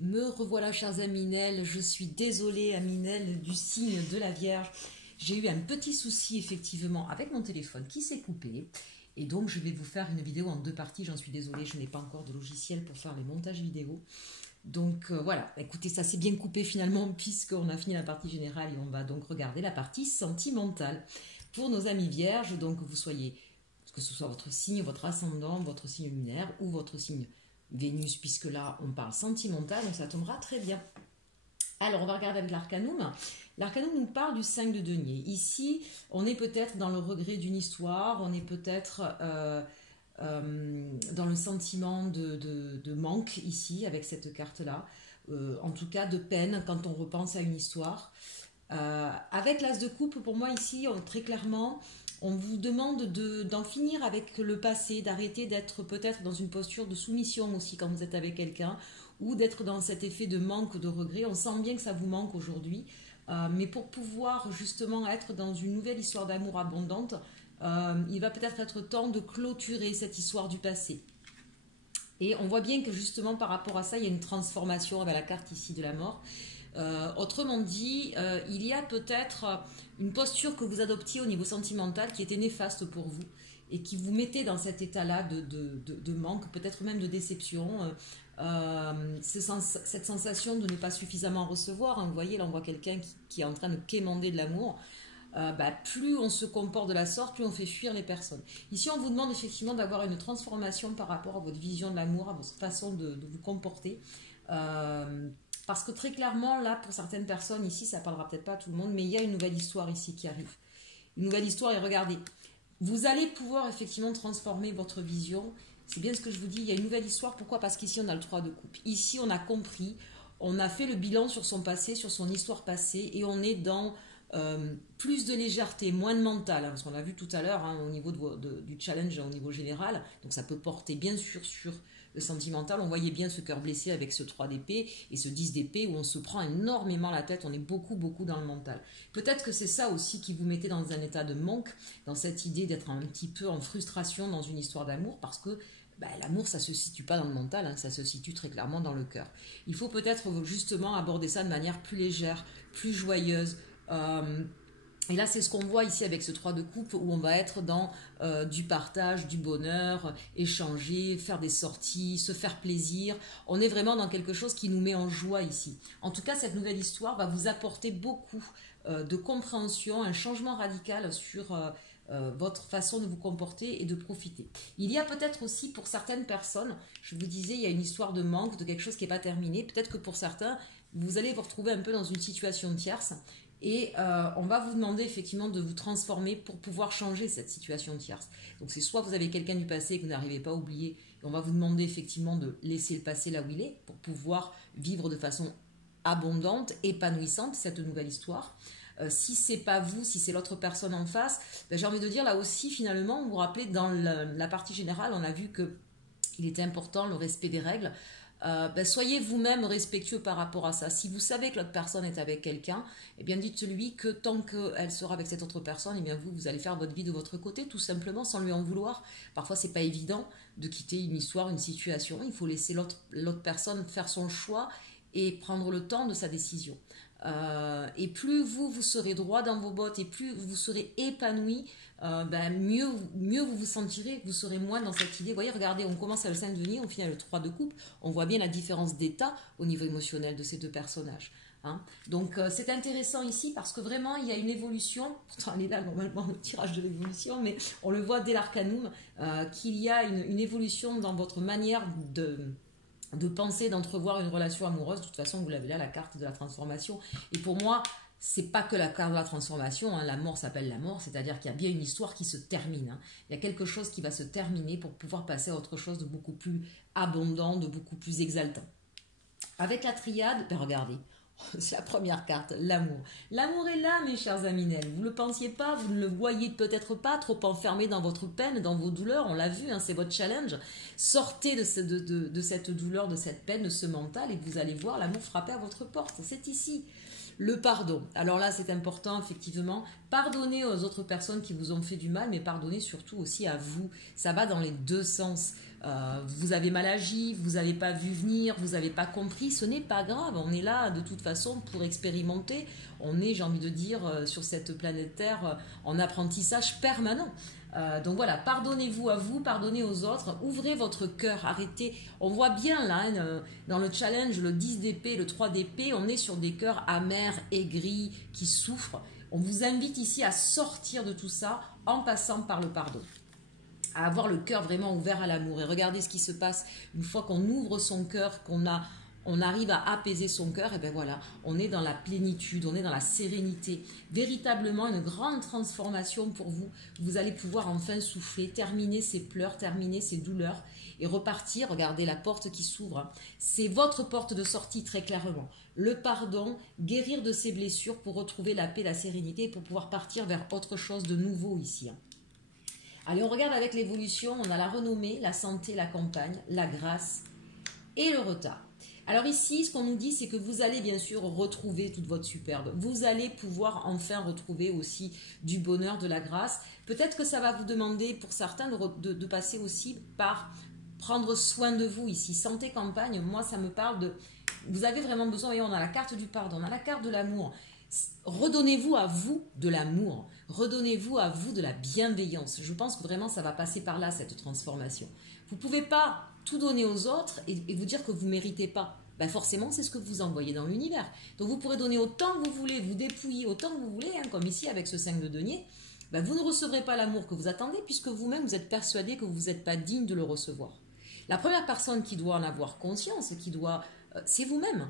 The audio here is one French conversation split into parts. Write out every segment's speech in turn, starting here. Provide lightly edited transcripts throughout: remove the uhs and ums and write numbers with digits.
Me revoilà, chers Aminel. Je suis désolée, Aminel, du signe de la Vierge. J'ai eu un petit souci, effectivement, avec mon téléphone qui s'est coupé. Et donc, je vais vous faire une vidéo en deux parties. J'en suis désolée, je n'ai pas encore de logiciel pour faire les montages vidéo. Donc, voilà. Écoutez, ça s'est bien coupé finalement, puisqu'on a fini la partie générale et on va donc regarder la partie sentimentale. Pour nos amis Vierges, donc, vous soyez, que ce soit votre signe, votre ascendant, votre signe lunaire ou votre signe Vénus, puisque là, on parle sentimental, donc ça tombera très bien. Alors, on va regarder avec l'Arcanum. L'Arcanum nous parle du 5 de denier. Ici, on est peut-être dans le regret d'une histoire, on est peut-être dans le sentiment de manque ici, avec cette carte-là. En tout cas, de peine quand on repense à une histoire. Avec l'As de coupe, pour moi, ici, très clairement, on vous demande d'en finir avec le passé, d'arrêter d'être peut-être dans une posture de soumission aussi quand vous êtes avec quelqu'un, ou d'être dans cet effet de manque, de regret. On sent bien que ça vous manque aujourd'hui, mais pour pouvoir justement être dans une nouvelle histoire d'amour abondante, il va peut-être être temps de clôturer cette histoire du passé. Et on voit bien que justement par rapport à ça, il y a une transformation avec la carte ici de la mort. Autrement dit, il y a peut-être une posture que vous adoptiez au niveau sentimental qui était néfaste pour vous et qui vous mettait dans cet état-là de manque, peut-être même de déception, cette sensation de ne pas suffisamment recevoir. Hein, vous voyez, là on voit quelqu'un qui est en train de quémander de l'amour. Plus on se comporte de la sorte, plus on fait fuir les personnes. Ici, on vous demande effectivement d'avoir une transformation par rapport à votre vision de l'amour, à votre façon de vous comporter. Parce que très clairement, là, pour certaines personnes, ici, ça ne parlera peut-être pas à tout le monde, mais il y a une nouvelle histoire ici qui arrive. Une nouvelle histoire, et regardez, vous allez pouvoir effectivement transformer votre vision. C'est bien ce que je vous dis, il y a une nouvelle histoire. Pourquoi? Parce qu'ici, on a le 3 de coupe. Ici, on a compris, on a fait le bilan sur son passé, sur son histoire passée, et on est dans plus de légèreté, moins de mental, hein, parce qu'on a vu tout à l'heure hein, au niveau du challenge, au niveau général, donc ça peut porter bien sûr sur le sentimental. On voyait bien ce cœur blessé avec ce 3 d'épée et ce 10 d'épée où on se prend énormément la tête, on est beaucoup dans le mental. Peut-être que c'est ça aussi qui vous mettait dans un état de manque, dans cette idée d'être un petit peu en frustration dans une histoire d'amour, parce que l'amour, ça ne se situe pas dans le mental, hein, ça se situe très clairement dans le cœur. Il faut peut-être justement aborder ça de manière plus légère, plus joyeuse. Et là, c'est ce qu'on voit ici avec ce 3 de coupe où on va être dans du partage, du bonheur, échanger, faire des sorties, se faire plaisir. On est vraiment dans quelque chose qui nous met en joie ici. En tout cas, cette nouvelle histoire va vous apporter beaucoup de compréhension, un changement radical sur votre façon de vous comporter et de profiter. Il y a peut-être aussi pour certaines personnes, je vous disais, il y a une histoire de manque, de quelque chose qui n'est pas terminé. Peut-être que pour certains, vous allez vous retrouver un peu dans une situation tierce. Et on va vous demander effectivement de vous transformer pour pouvoir changer cette situation tierce. Donc c'est soit vous avez quelqu'un du passé que vous n'arrivez pas à oublier, et on va vous demander effectivement de laisser le passé là où il est, pour pouvoir vivre de façon abondante, épanouissante cette nouvelle histoire. Si c'est pas vous, si c'est l'autre personne en face, j'ai envie de dire là aussi finalement, vous vous rappelez dans la partie générale, on a vu qu'il était important le respect des règles. Soyez vous-même respectueux par rapport à ça. Si vous savez que l'autre personne est avec quelqu'un, eh bien dites-lui que tant qu'elle sera avec cette autre personne, eh bien vous allez faire votre vie de votre côté, tout simplement, sans lui en vouloir. Parfois, c'est pas évident de quitter une histoire, une situation. Il faut laisser l'autre personne faire son choix et prendre le temps de sa décision. Et plus vous serez droit dans vos bottes et plus vous serez épanoui, mieux vous vous sentirez, vous serez moins dans cette idée. Vous voyez, regardez, on commence à le 5 de denier, on finit à le 3 de coupe, on voit bien la différence d'état au niveau émotionnel de ces deux personnages. Hein. Donc c'est intéressant ici parce que vraiment il y a une évolution, pourtant elle est là normalement le tirage de l'évolution, mais on le voit dès l'Arcanum, qu'il y a une évolution dans votre manière de penser, d'entrevoir une relation amoureuse. De toute façon, vous l'avez là, la carte de la transformation. Et pour moi, c'est pas que la carte de la transformation, hein. La mort s'appelle la mort, c'est-à-dire qu'il y a bien une histoire qui se termine. Hein. Il y a quelque chose qui va se terminer pour pouvoir passer à autre chose de beaucoup plus abondant, de beaucoup plus exaltant. Avec la triade, regardez, c'est la première carte, l'amour. L'amour est là, mes chers Aminel. Vous ne le pensiez pas, vous ne le voyez peut-être pas, trop enfermé dans votre peine, dans vos douleurs. On l'a vu, hein, c'est votre challenge. Sortez de cette douleur, de cette peine, de ce mental, et vous allez voir l'amour frapper à votre porte. C'est ici. Le pardon. Alors là, c'est important, effectivement. Pardonnez aux autres personnes qui vous ont fait du mal, mais pardonnez surtout aussi à vous. Ça va dans les deux sens. Vous avez mal agi, vous n'avez pas vu venir, vous n'avez pas compris, ce n'est pas grave. On est là de toute façon pour expérimenter. On est, j'ai envie de dire, sur cette planète Terre en apprentissage permanent. Donc voilà, pardonnez-vous à vous, pardonnez aux autres, ouvrez votre cœur, arrêtez. On voit bien là, dans le challenge, le 10 d'épée, le 3 d'épée, on est sur des cœurs amers, aigris, qui souffrent. On vous invite ici à sortir de tout ça en passant par le pardon, à avoir le cœur vraiment ouvert à l'amour. Et regardez ce qui se passe une fois qu'on ouvre son cœur, on arrive à apaiser son cœur, et bien voilà, on est dans la plénitude, on est dans la sérénité. Véritablement une grande transformation pour vous. Vous allez pouvoir enfin souffler, terminer ces pleurs, terminer ces douleurs et repartir. Regardez la porte qui s'ouvre. C'est votre porte de sortie très clairement. Le pardon, guérir de ses blessures pour retrouver la paix, la sérénité et pour pouvoir partir vers autre chose de nouveau ici. Allez, on regarde avec l'évolution. On a la renommée, la santé, la campagne, la grâce et le retard. Alors ici, ce qu'on nous dit, c'est que vous allez bien sûr retrouver toute votre superbe. Vous allez pouvoir enfin retrouver aussi du bonheur, de la grâce. Peut-être que ça va vous demander pour certains de passer aussi par prendre soin de vous ici. Santé, campagne, moi ça me parle de... Vous avez vraiment besoin, voyez, on a la carte du pardon, on a la carte de l'amour. Redonnez-vous à vous de l'amour. Redonnez-vous à vous de la bienveillance. Je pense que vraiment ça va passer par là, cette transformation. Vous ne pouvez pas tout donner aux autres et vous dire que vous ne méritez pas. Ben forcément, c'est ce que vous envoyez dans l'univers. Donc vous pourrez donner autant que vous voulez, vous dépouiller autant que vous voulez, comme ici avec ce 5 de denier. Ben vous ne recevrez pas l'amour que vous attendez puisque vous-même vous êtes persuadé que vous n'êtes pas digne de le recevoir. La première personne qui doit en avoir conscience, c'est vous-même.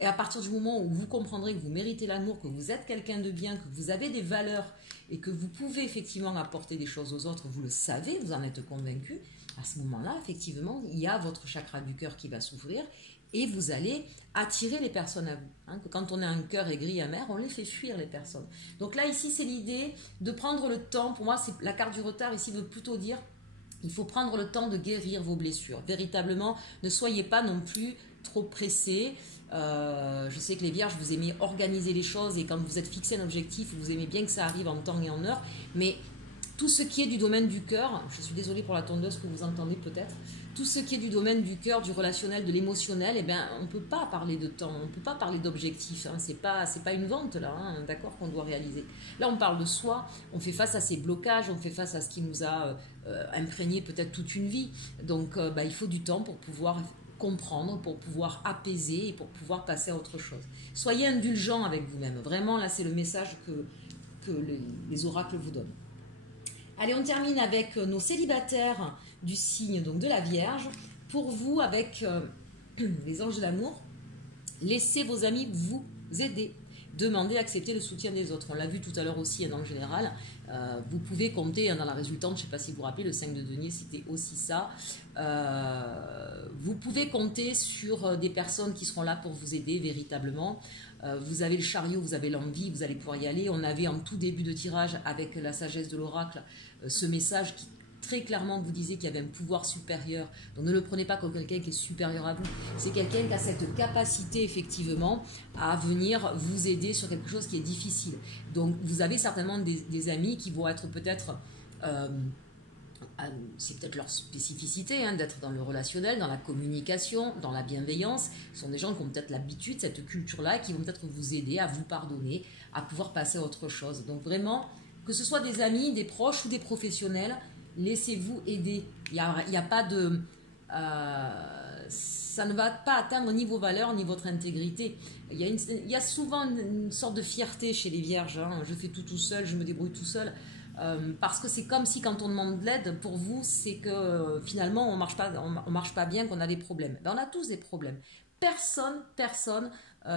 Et à partir du moment où vous comprendrez que vous méritez l'amour, que vous êtes quelqu'un de bien, que vous avez des valeurs et que vous pouvez effectivement apporter des choses aux autres, vous le savez, vous en êtes convaincu, à ce moment-là, effectivement, il y a votre chakra du cœur qui va s'ouvrir et vous allez attirer les personnes à vous. Que quand on a un cœur aigri, amer, on les fait fuir les personnes. Donc là, ici, c'est l'idée de prendre le temps. Pour moi, la carte du retard ici veut plutôt dire il faut prendre le temps de guérir vos blessures. Véritablement, ne soyez pas non plus trop pressés. Je sais que les vierges, vous aimez organiser les choses et quand vous êtes fixé un objectif, vous aimez bien que ça arrive en temps et en heure. Mais tout ce qui est du domaine du cœur, je suis désolée pour la tondeuse que vous entendez peut-être, tout ce qui est du domaine du cœur, du relationnel, de l'émotionnel, eh bien, on ne peut pas parler de temps, on ne peut pas parler d'objectifs. C'est pas une vente là, d'accord, qu'on doit réaliser. Là, on parle de soi, on fait face à ces blocages, on fait face à ce qui nous a imprégné peut-être toute une vie. Donc, il faut du temps pour pouvoir comprendre, pour pouvoir apaiser et pour pouvoir passer à autre chose. Soyez indulgents avec vous-même. Vraiment, là, c'est le message que les oracles vous donnent. Allez, on termine avec nos célibataires du signe donc de la Vierge. Pour vous, avec les anges de l'amour, laissez vos amis vous aider. Demandez, acceptez le soutien des autres. On l'a vu tout à l'heure aussi dans le général. Vous pouvez compter dans la résultante, je ne sais pas si vous vous rappelez, le 5 de denier, c'était aussi ça. Vous pouvez compter sur des personnes qui seront là pour vous aider véritablement. Vous avez le chariot, vous avez l'envie, vous allez pouvoir y aller. On avait en tout début de tirage avec la sagesse de l'oracle ce message qui très clairement vous disait qu'il y avait un pouvoir supérieur. Donc ne le prenez pas comme quelqu'un qui est supérieur à vous. C'est quelqu'un qui a cette capacité effectivement à venir vous aider sur quelque chose qui est difficile. Donc vous avez certainement des amis qui vont être peut-être... c'est peut-être leur spécificité d'être dans le relationnel, dans la communication, dans la bienveillance. Ce sont des gens qui ont peut-être l'habitude, cette culture-là, qui vont peut-être vous aider à vous pardonner, à pouvoir passer à autre chose. Donc vraiment, que ce soit des amis, des proches ou des professionnels, laissez-vous aider. Il y a pas de... ça ne va pas atteindre ni vos valeurs, ni votre intégrité. Il y a souvent une sorte de fierté chez les vierges. Je fais tout seul, je me débrouille tout seul. Parce que c'est comme si quand on demande de l'aide, pour vous, c'est que finalement on marche pas bien, qu'on a des problèmes. On a tous des problèmes. Personne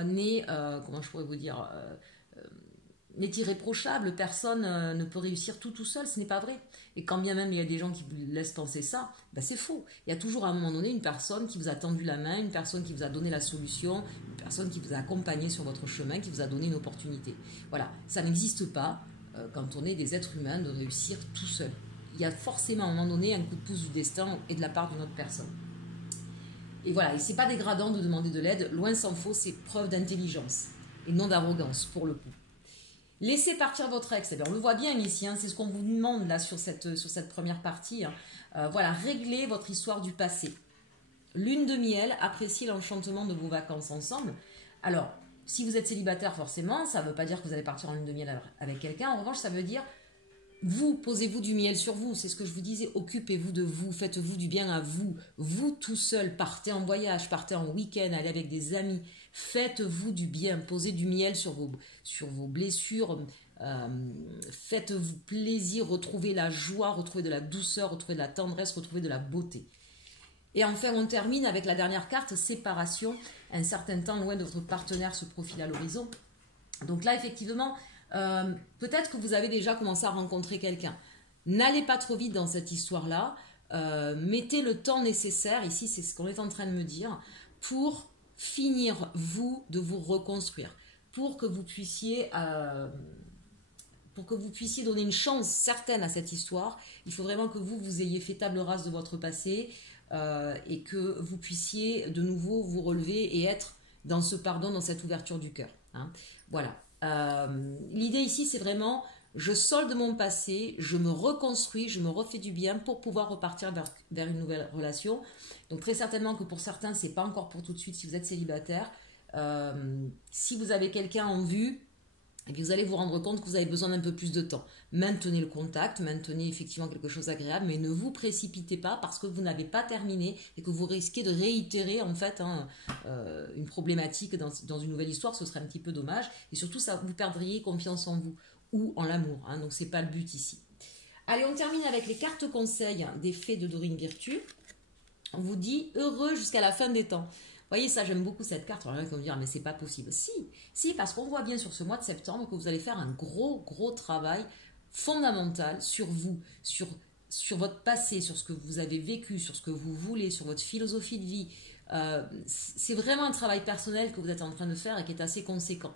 n'est, comment je pourrais vous dire, n'est irréprochable. Personne ne peut réussir tout seul. Ce n'est pas vrai. Et quand bien même il y a des gens qui vous laissent penser ça, c'est faux. Il y a toujours à un moment donné une personne qui vous a tendu la main, une personne qui vous a donné la solution, une personne qui vous a accompagné sur votre chemin, qui vous a donné une opportunité. Voilà, ça n'existe pas. Quand on est des êtres humains, de réussir tout seul. Il y a forcément à un moment donné un coup de pouce du destin et de la part d'une autre personne. Et voilà, et c'est pas dégradant de demander de l'aide, loin s'en faut, c'est preuve d'intelligence. et non d'arrogance pour le coup. Laissez partir votre ex, eh bien, on le voit bien ici, hein, c'est ce qu'on vous demande là sur cette première partie. Hein. Voilà, réglez votre histoire du passé. Lune de miel, appréciez l'enchantement de vos vacances ensemble. Alors, si vous êtes célibataire, forcément, ça ne veut pas dire que vous allez partir en lune de miel avec quelqu'un. En revanche, ça veut dire, vous, posez-vous du miel sur vous. C'est ce que je vous disais, occupez-vous de vous, faites-vous du bien à vous. Vous, tout seul, partez en voyage, partez en week-end, allez avec des amis. Faites-vous du bien, posez du miel sur vos blessures. Faites-vous plaisir, retrouvez la joie, retrouvez de la douceur, retrouvez de la tendresse, retrouvez de la beauté. Et enfin, on termine avec la dernière carte, séparation. Un certain temps loin de votre partenaire se profile à l'horizon. Donc là, effectivement, peut-être que vous avez déjà commencé à rencontrer quelqu'un. N'allez pas trop vite dans cette histoire-là. Mettez le temps nécessaire, ici c'est ce qu'on est en train de me dire, pour finir, vous, de vous reconstruire. Pour que vous puissiez donner une chance certaine à cette histoire, il faut vraiment que vous ayez fait table rase de votre passé, et que vous puissiez de nouveau vous relever et être dans ce pardon, dans cette ouverture du cœur. Hein. Voilà. L'idée ici, c'est vraiment, je solde mon passé, je me reconstruis, je me refais du bien pour pouvoir repartir vers une nouvelle relation. Donc très certainement que pour certains, c'est pas encore pour tout de suite si vous êtes célibataire. Si vous avez quelqu'un en vue, et puis vous allez vous rendre compte que vous avez besoin d'un peu plus de temps. Maintenez le contact, maintenez effectivement quelque chose d'agréable, mais ne vous précipitez pas parce que vous n'avez pas terminé et que vous risquez de réitérer en fait une problématique dans une nouvelle histoire. Ce serait un petit peu dommage et surtout ça vous perdriez confiance en vous ou en l'amour. Hein, donc c'est pas le but ici. Allez, on termine avec les cartes conseils des fées de Dorine Virtue. On vous dit heureux jusqu'à la fin des temps. Vous voyez, ça, j'aime beaucoup cette carte. Alors, il faut me dire, mais c'est pas possible. Si, parce qu'on voit bien sur ce mois de septembre que vous allez faire un gros travail fondamental sur vous, sur votre passé, sur ce que vous avez vécu, sur ce que vous voulez, sur votre philosophie de vie. C'est vraiment un travail personnel que vous êtes en train de faire et qui est assez conséquent.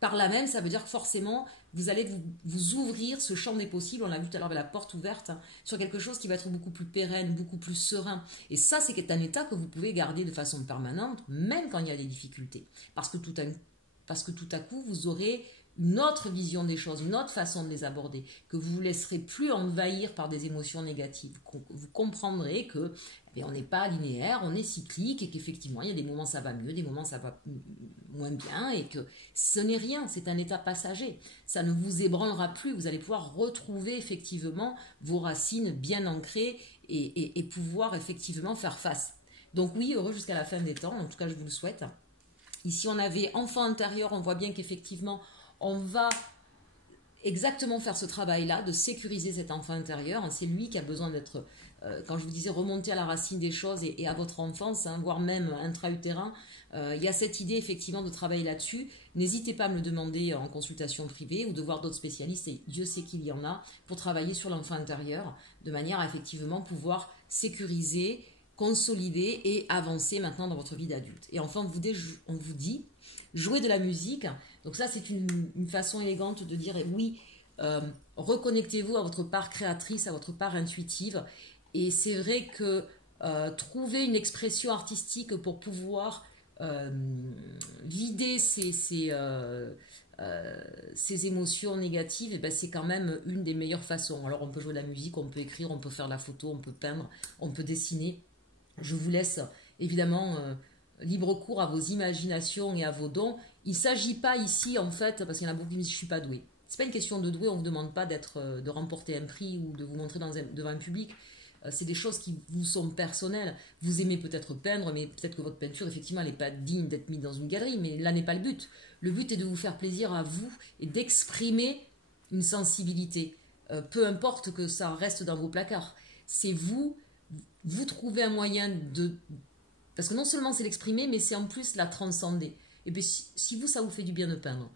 Par là même, ça veut dire que forcément, vous allez vous ouvrir ce champ des possibles, on l'a vu tout à l'heure avec la porte ouverte, hein, sur quelque chose qui va être beaucoup plus pérenne, beaucoup plus serein. Et ça, c'est un état que vous pouvez garder de façon permanente, même quand il y a des difficultés. Parce que tout à coup, vous aurez une autre vision des choses, une autre façon de les aborder, que vous ne vous laisserez plus envahir par des émotions négatives. Vous comprendrez que on n'est pas linéaire, on est cyclique et qu'effectivement, il y a des moments ça va mieux, des moments ça va moins bien et que ce n'est rien, c'est un état passager. Ça ne vous ébranlera plus, vous allez pouvoir retrouver effectivement vos racines bien ancrées et pouvoir effectivement faire face. Donc oui, heureux jusqu'à la fin des temps, en tout cas je vous le souhaite. Ici on avait enfant intérieur, on voit bien qu'effectivement on va exactement faire ce travail-là, de sécuriser cet enfant intérieur. C'est lui qui a besoin d'être, quand je vous disais, remonter à la racine des choses et à votre enfance, hein, voire même intra-utérin. Il y a cette idée effectivement de travailler là-dessus. N'hésitez pas à me le demander en consultation privée ou de voir d'autres spécialistes, et Dieu sait qu'il y en a, pour travailler sur l'enfant intérieur, de manière à effectivement pouvoir sécuriser, consolider et avancer maintenant dans votre vie d'adulte. Et enfin, on vous dit, jouer de la musique. Donc ça, c'est une façon élégante de dire oui, reconnectez-vous à votre part créatrice, à votre part intuitive. Et c'est vrai que trouver une expression artistique pour pouvoir vider ces émotions négatives, c'est quand même une des meilleures façons. Alors on peut jouer de la musique, on peut écrire, on peut faire de la photo, on peut peindre, on peut dessiner. Je vous laisse évidemment libre cours à vos imaginations et à vos dons. Il ne s'agit pas ici, en fait, parce qu'il y en a beaucoup qui me disent « je ne suis pas doué ». Ce n'est pas une question de doué, on ne vous demande pas de remporter un prix ou de vous montrer devant un public. C'est des choses qui vous sont personnelles. Vous aimez peut-être peindre, mais peut-être que votre peinture, effectivement, elle n'est pas digne d'être mise dans une galerie, mais là n'est pas le but. Le but est de vous faire plaisir à vous et d'exprimer une sensibilité. Peu importe que ça reste dans vos placards. C'est vous trouvez un moyen de... Parce que non seulement c'est l'exprimer, mais c'est en plus la transcender. Et bien, si vous, ça vous fait du bien de peindre,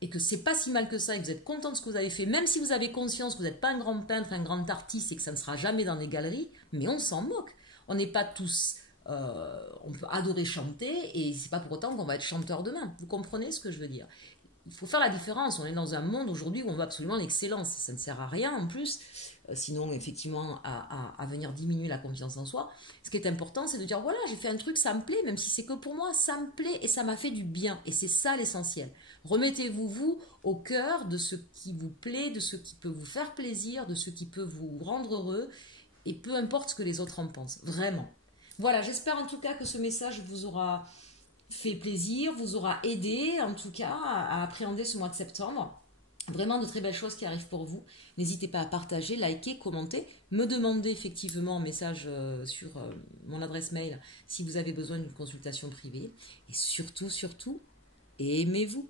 et que c'est pas si mal que ça, et que vous êtes content de ce que vous avez fait, même si vous avez conscience que vous n'êtes pas un grand peintre, un grand artiste, et que ça ne sera jamais dans des galeries, mais on s'en moque. On n'est pas tous... on peut adorer chanter, et c'est pas pour autant qu'on va être chanteur demain. Vous comprenez ce que je veux dire? Il faut faire la différence. On est dans un monde aujourd'hui où on veut absolument l'excellence. Ça ne sert à rien en plus. sinon effectivement à venir diminuer la confiance en soi. Ce qui est important, c'est de dire voilà, j'ai fait un truc, ça me plaît, même si c'est que pour moi, ça me plaît et ça m'a fait du bien. Et c'est ça l'essentiel. Remettez-vous, vous, au cœur de ce qui vous plaît, de ce qui peut vous faire plaisir, de ce qui peut vous rendre heureux, et peu importe ce que les autres en pensent, vraiment. Voilà, j'espère en tout cas que ce message vous aura fait plaisir, vous aura aidé en tout cas à appréhender ce mois de septembre. Vraiment de très belles choses qui arrivent pour vous. N'hésitez pas à partager, liker, commenter, me demander effectivement en message sur mon adresse mail si vous avez besoin d'une consultation privée. Et surtout, surtout, aimez-vous.